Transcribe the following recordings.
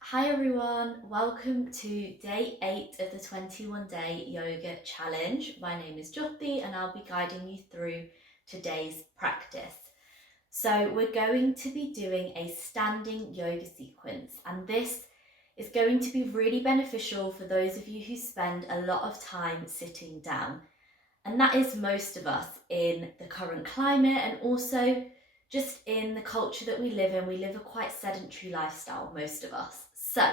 Hi everyone, welcome to day 8 of the 21-day yoga challenge. My name is Jyoti and I'll be guiding you through today's practice. So we're going to be doing a standing yoga sequence, and this is going to be really beneficial for those of you who spend a lot of time sitting down. And that is most of us in the current climate, and also just in the culture that we live in. We live a quite sedentary lifestyle, most of us. So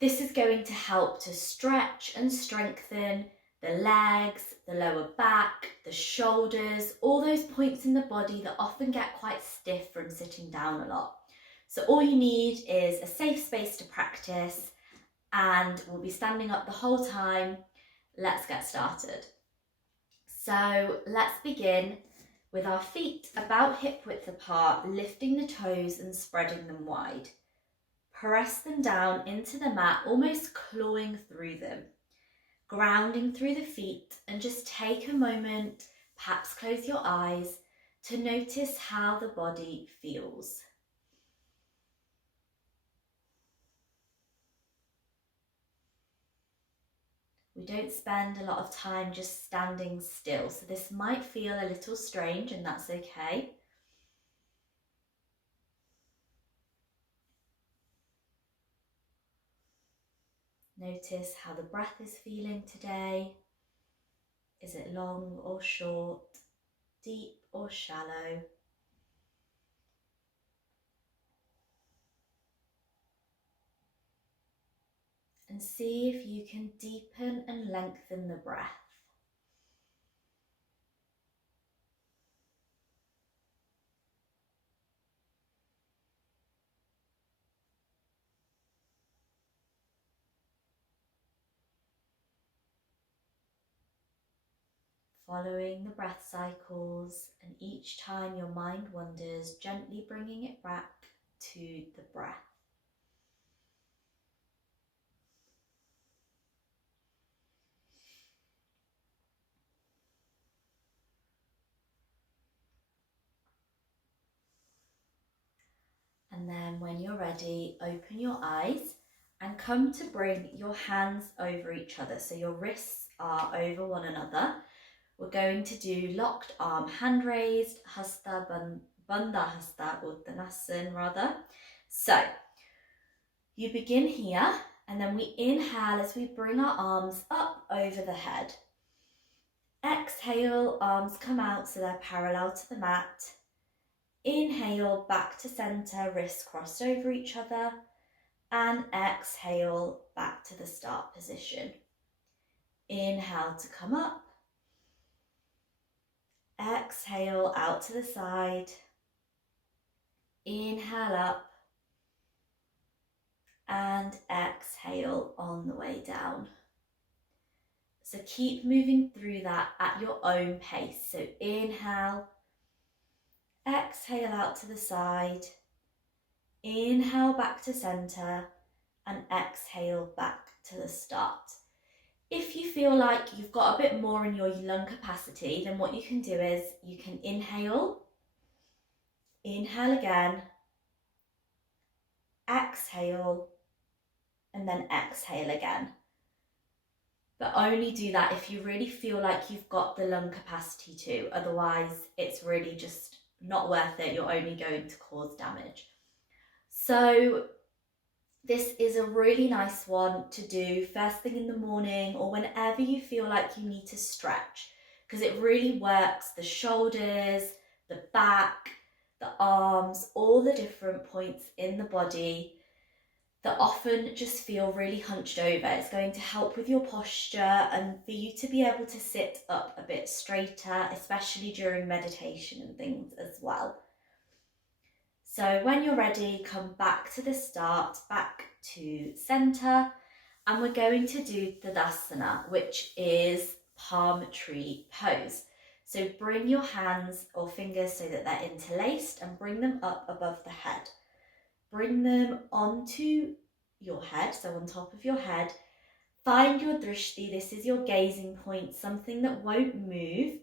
this is going to help to stretch and strengthen the legs, the lower back, the shoulders, all those points in the body that often get quite stiff from sitting down a lot. So all you need is a safe space to practice, and we'll be standing up the whole time. Let's get started. So let's begin with our feet about hip width apart, lifting the toes and spreading them wide. Press them down into the mat, almost clawing through them, grounding through the feet, and just take a moment, perhaps close your eyes, to notice how the body feels. We don't spend a lot of time just standing still, so this might feel a little strange, and that's okay. Notice how the breath is feeling today. Is it long or short, deep or shallow? And see if you can deepen and lengthen the breath. Following the breath cycles, and each time your mind wanders, gently bringing it back to the breath. And then when you're ready, open your eyes and come to bring your hands over each other. So your wrists are over one another. We're going to do locked arm, hand raised, hasta, bandha hasta, uttanasana rather. So you begin here, and then we inhale as we bring our arms up over the head. Exhale, arms come out so they're parallel to the mat. Inhale, back to center, wrists crossed over each other. And exhale, back to the start position. Inhale to come up. Exhale out to the side. Inhale up. And exhale on the way down. So keep moving through that at your own pace. So inhale, exhale out to the side, inhale back to center, and exhale back to the start. If you feel like you've got a bit more in your lung capacity, then what you can do is you can inhale again, exhale, and then exhale again. But only do that if you really feel like you've got the lung capacity to. Otherwise, it's really just not worth it. You're only going to cause damage. So this is a really nice one to do first thing in the morning, or whenever you feel like you need to stretch, because it really works the shoulders, the back, the arms, all the different points in the body that often just feel really hunched over. It's going to help with your posture and for you to be able to sit up a bit straighter, especially during meditation and things as well. So when you're ready, come back to the start, back to center, and we're going to do Tadasana, which is palm tree pose. So bring your hands or fingers so that they're interlaced and bring them up above the head. Bring them onto your head, so on top of your head. Find your drishti, this is your gazing point, something that won't move.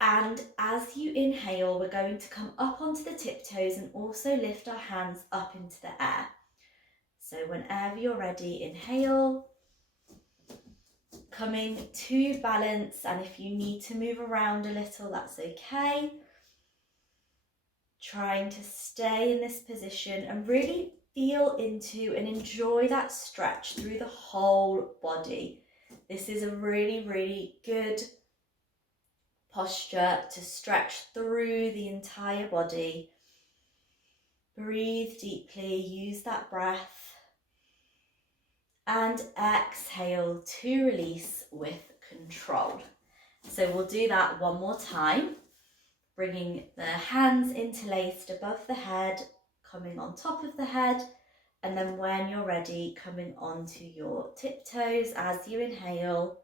And as you inhale, we're going to come up onto the tiptoes and also lift our hands up into the air. So whenever you're ready, inhale, coming to balance, and if you need to move around a little, that's okay. Trying to stay in this position and really feel into and enjoy that stretch through the whole body. This is a really, really good posture to stretch through the entire body. Breathe deeply, use that breath, and exhale to release with control. So we'll do that one more time, bringing the hands interlaced above the head, coming on top of the head, and then when you're ready, coming onto your tiptoes as you inhale,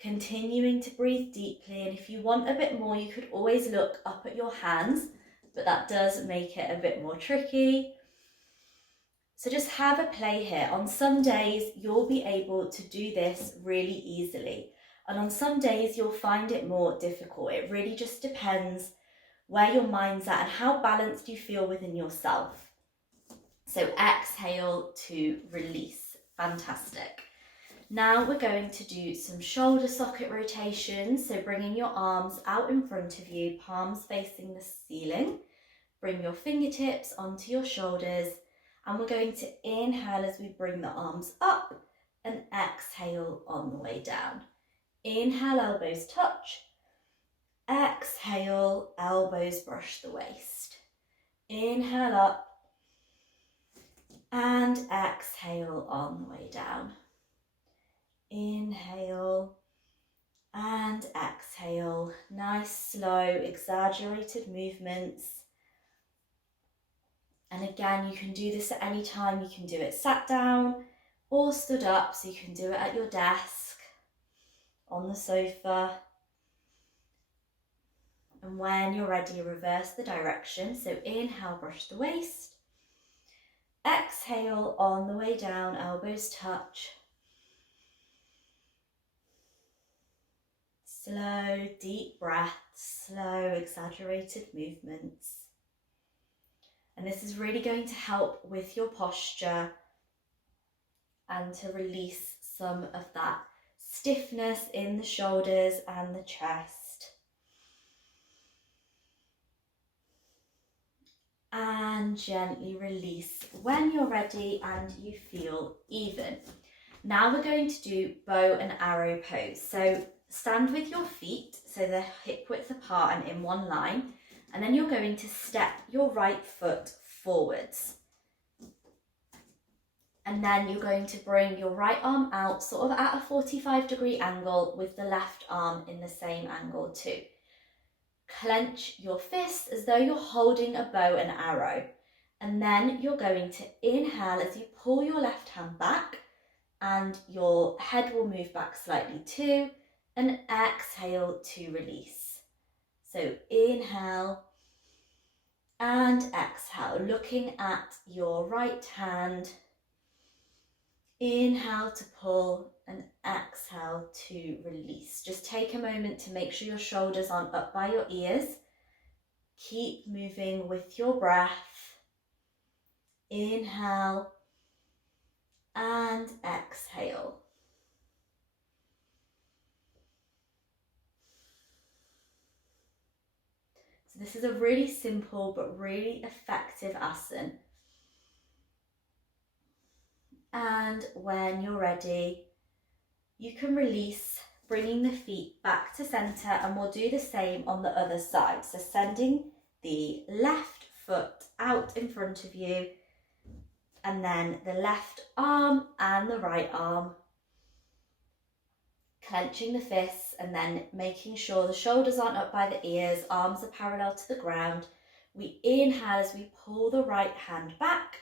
continuing to breathe deeply. And if you want a bit more, you could always look up at your hands, but that does make it a bit more tricky. So just have a play here. On some days, you'll be able to do this really easily. And on some days, you'll find it more difficult. It really just depends where your mind's at and how balanced you feel within yourself. So exhale to release. Fantastic. Now we're going to do some shoulder socket rotations. So bringing your arms out in front of you, palms facing the ceiling. Bring your fingertips onto your shoulders. And we're going to inhale as we bring the arms up and exhale on the way down. Inhale, elbows touch. Exhale, elbows brush the waist. Inhale up and exhale on the way down. Inhale and exhale. Nice, slow, exaggerated movements. And again, you can do this at any time. You can do it sat down or stood up, so you can do it at your desk, on the sofa. And when you're ready, reverse the direction. So inhale, brush the waist. Exhale on the way down, elbows touch. Slow, deep breaths, slow, exaggerated movements. And this is really going to help with your posture and to release some of that stiffness in the shoulders and the chest. And gently release when you're ready and you feel even. Now we're going to do bow and arrow pose. So stand with your feet so they're hip width apart and in one line. And then you're going to step your right foot forwards. And then you're going to bring your right arm out sort of at a 45-degree angle with the left arm in the same angle too. Clench your fists as though you're holding a bow and arrow. And then you're going to inhale as you pull your left hand back and your head will move back slightly too. And exhale to release. So inhale and exhale, looking at your right hand. Inhale to pull and exhale to release. Just take a moment to make sure your shoulders aren't up by your ears. Keep moving with your breath. Inhale and exhale. So this is a really simple but really effective asana. And when you're ready, you can release, bringing the feet back to center, and we'll do the same on the other side. So sending the left foot out in front of you, and then the left arm and the right arm. Clenching the fists and then making sure the shoulders aren't up by the ears, arms are parallel to the ground. We inhale as we pull the right hand back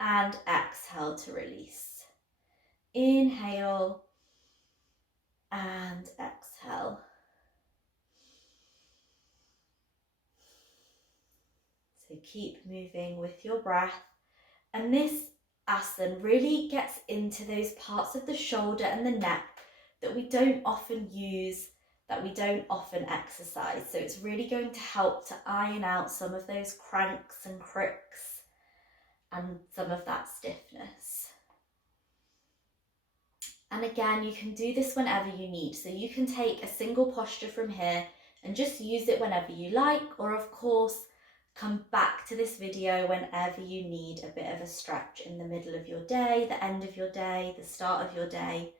and exhale to release. Inhale and exhale. So keep moving with your breath. And this asana really gets into those parts of the shoulder and the neck that we don't often use that we don't often exercise. So it's really going to help to iron out some of those cranks and cricks and some of that stiffness. And again, you can do this whenever you need. So you can take a single posture from here and just use it whenever you like, or of course, come back to this video whenever you need a bit of a stretch in the middle of your day, the end of your day, the start of your day.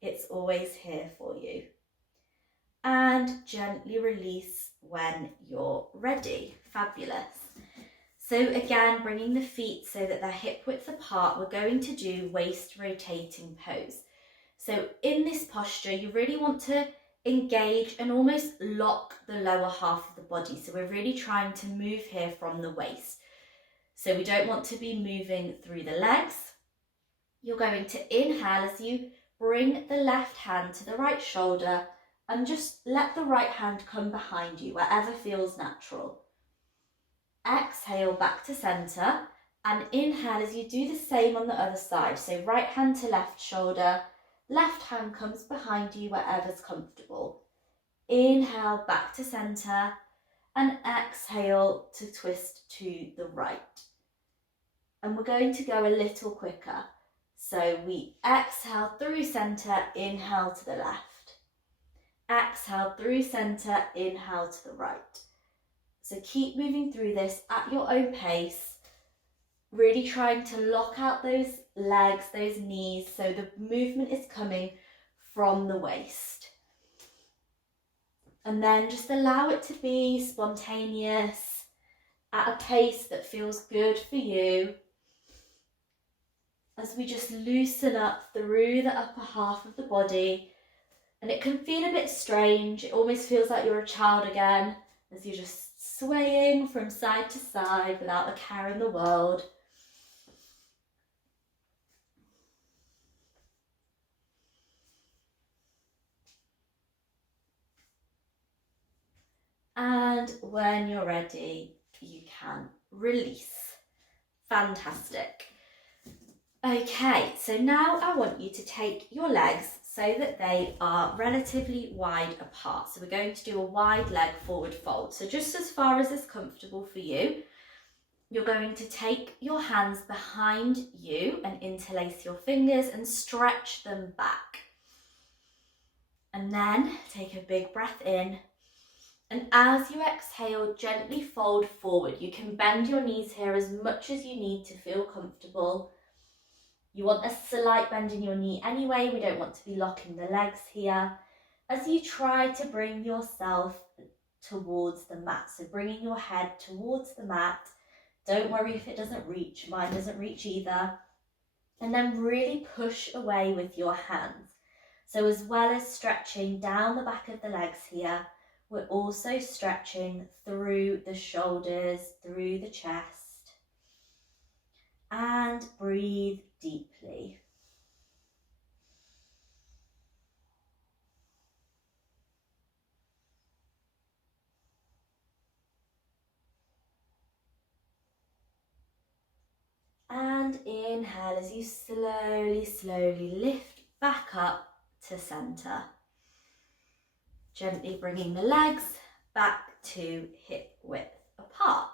It's always here for you. And gently release when you're ready. Fabulous. So again, bringing the feet so that they're hip width apart, we're going to do waist rotating pose. So in this posture, you really want to engage and almost lock the lower half of the body. So we're really trying to move here from the waist. So we don't want to be moving through the legs. You're going to inhale as you bring the left hand to the right shoulder and just let the right hand come behind you, wherever feels natural. Exhale back to center and inhale as you do the same on the other side. So right hand to left shoulder, left hand comes behind you wherever's comfortable. Inhale back to center and exhale to twist to the right. And we're going to go a little quicker. So we exhale through center, inhale to the left. Exhale through center, inhale to the right. So keep moving through this at your own pace, really trying to lock out those legs, those knees, so the movement is coming from the waist. And then just allow it to be spontaneous, at a pace that feels good for you, as we just loosen up through the upper half of the body. And it can feel a bit strange, it almost feels like you're a child again, as you're just swaying from side to side without a care in the world. And when you're ready, you can release. Fantastic. Okay, so now I want you to take your legs so that they are relatively wide apart. So we're going to do a wide leg forward fold. So just as far as is comfortable for you, you're going to take your hands behind you and interlace your fingers and stretch them back. And then take a big breath in. And as you exhale, gently fold forward. You can bend your knees here as much as you need to feel comfortable. You want a slight bend in your knee anyway. We don't want to be locking the legs here. As you try to bring yourself towards the mat. So bringing your head towards the mat. Don't worry if it doesn't reach. Mine doesn't reach either. And then really push away with your hands. So as well as stretching down the back of the legs here, we're also stretching through the shoulders, through the chest. And breathe deeply. And inhale as you slowly lift back up to center. Gently bringing the legs back to hip width apart.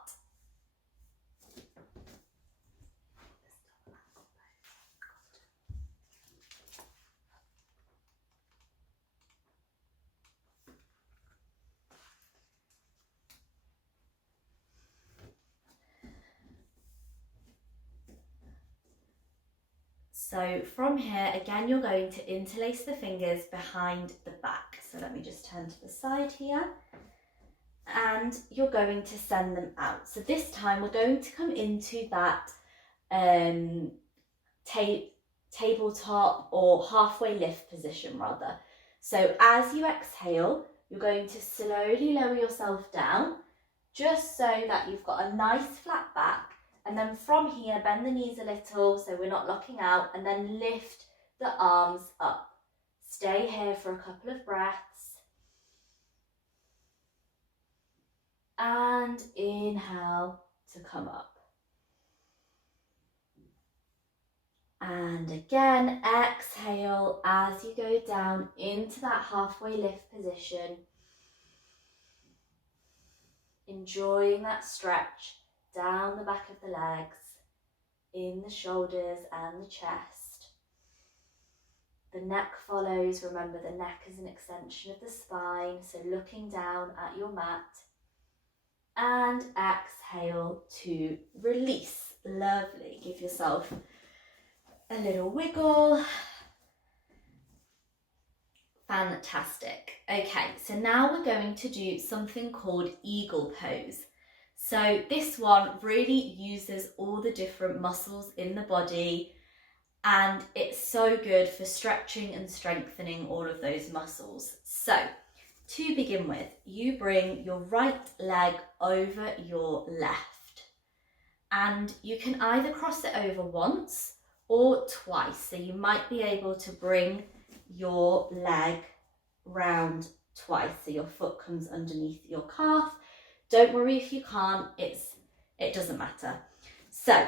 So from here, again, you're going to interlace the fingers behind the back. So let me just turn to the side here. And you're going to send them out. So this time we're going to come into that tabletop or halfway lift position rather. So as you exhale, you're going to slowly lower yourself down, just so that you've got a nice flat back. And then from here, bend the knees a little so we're not locking out, and then lift the arms up. Stay here for a couple of breaths. And inhale to come up. And again, exhale as you go down into that halfway lift position. Enjoying that stretch down the back of the legs, in the shoulders and the chest. The neck follows. Remember, the neck is an extension of the spine, so looking down at your mat. And exhale to release. Lovely. Give yourself a little wiggle. Fantastic. Okay, so now we're going to do something called eagle pose. So this one really uses all the different muscles in the body, and it's so good for stretching and strengthening all of those muscles. So to begin with, you bring your right leg over your left, and you can either cross it over once or twice. So you might be able to bring your leg round twice, so your foot comes underneath your calf. Don't worry if you can't, it doesn't matter. So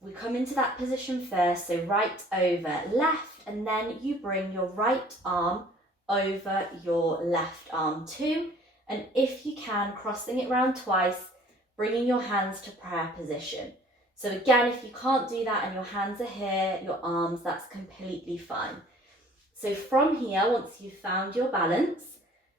we come into that position first, so right over left, and then you bring your right arm over your left arm too, and if you can, crossing it round twice, bringing your hands to prayer position. So again, if you can't do that and your hands are here, your arms, that's completely fine. So from here, once you've found your balance,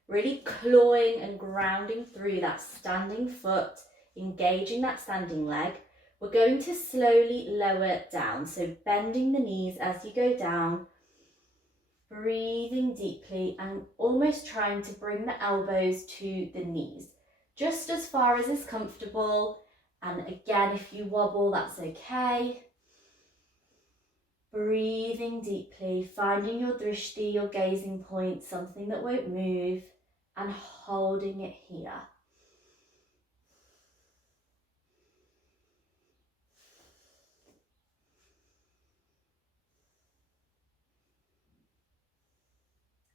really clawing and grounding through that standing foot, engaging that standing leg, we're going to slowly lower down. So bending the knees as you go down, breathing deeply and almost trying to bring the elbows to the knees, just as far as is comfortable. And again, if you wobble, that's okay. Breathing deeply, finding your drishti, your gazing point, something that won't move, and holding it here.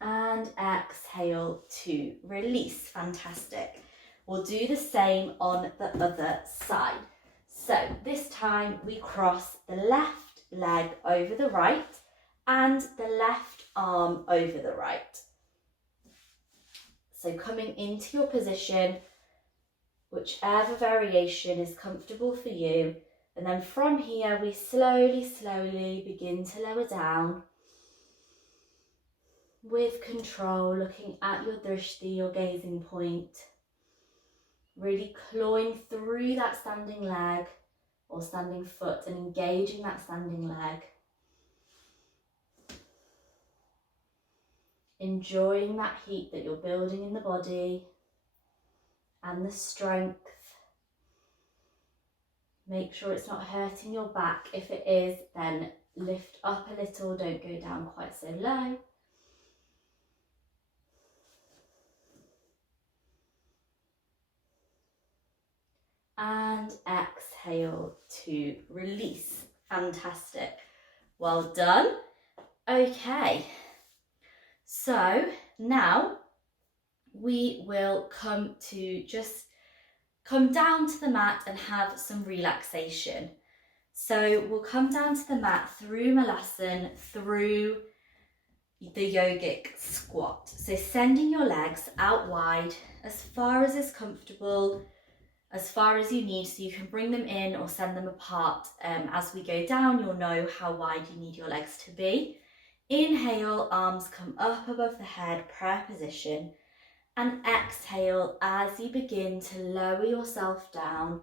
And exhale to release. Fantastic. We'll do the same on the other side. So this time we cross the left leg over the right and the left arm over the right. So coming into your position, whichever variation is comfortable for you. And then from here, we slowly begin to lower down with control, looking at your drishti, your gazing point, really clawing through that standing leg or standing foot and engaging that standing leg. Enjoying that heat that you're building in the body and the strength. Make sure it's not hurting your back. If it is, then lift up a little, don't go down quite so low. And exhale to release. Fantastic. Well done. Okay, so now we will come down to the mat and have some relaxation. So we'll come down to the mat through Malasana, through the yogic squat. So sending your legs out wide, as far as is comfortable, as far as you need, so you can bring them in or send them apart. As we go down, you'll know how wide you need your legs to be. Inhale, arms come up above the head, prayer position. And exhale as you begin to lower yourself down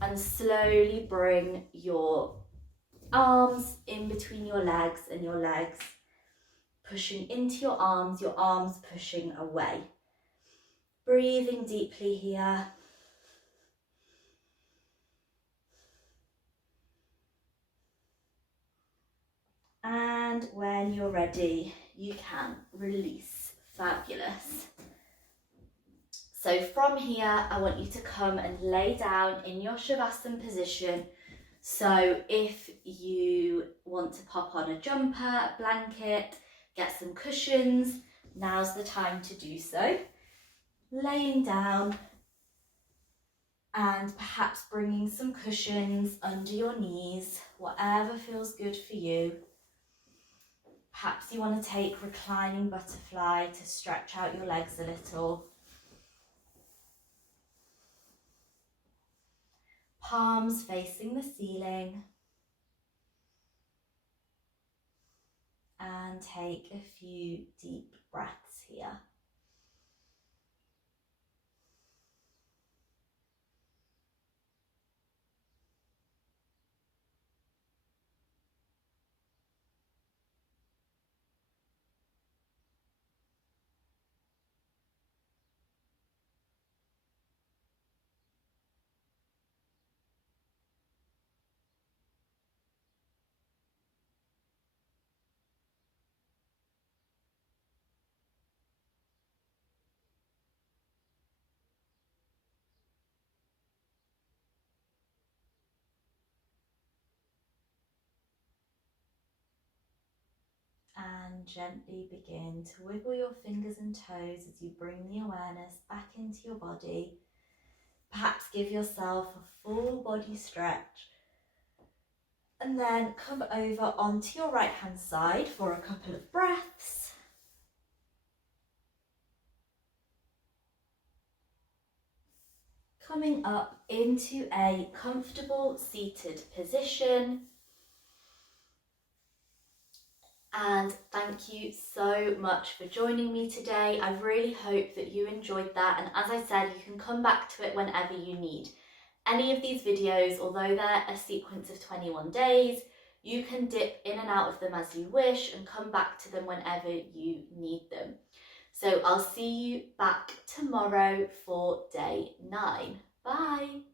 and slowly bring your arms in between your legs and your legs pushing into your arms pushing away. Breathing deeply here. And when you're ready, you can release. Fabulous. So from here, I want you to come and lay down in your Shavasana position. So if you want to pop on a jumper, a blanket, get some cushions, now's the time to do so. Laying down, And perhaps bringing some cushions under your knees, whatever feels good for you. Perhaps you want to take reclining butterfly to stretch out your legs a little. Palms facing the ceiling. And take a few deep breaths here. And gently begin to wiggle your fingers and toes as you bring the awareness back into your body. Perhaps give yourself a full body stretch. And then come over onto your right hand side for a couple of breaths. Coming up into a comfortable seated position. And thank you so much for joining me today. I really hope that you enjoyed that. And as I said, you can come back to it whenever you need. Any of these videos, although they're a sequence of 21 days, you can dip in and out of them as you wish and come back to them whenever you need them. So I'll see you back tomorrow for day 9. Bye.